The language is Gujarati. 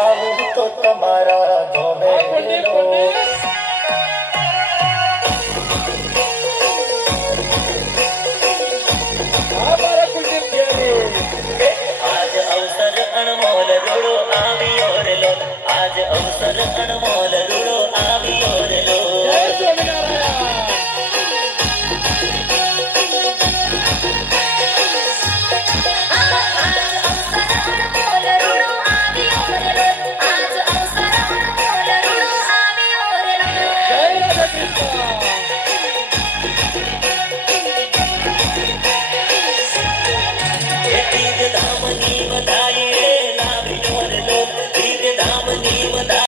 આવું તો તમારા ધોમે આજ અવસર અણમોલ રૂડો આવ્યો રે લો આજ અવસર અણમોલ રૂડો આવ્યો રે લો ધામની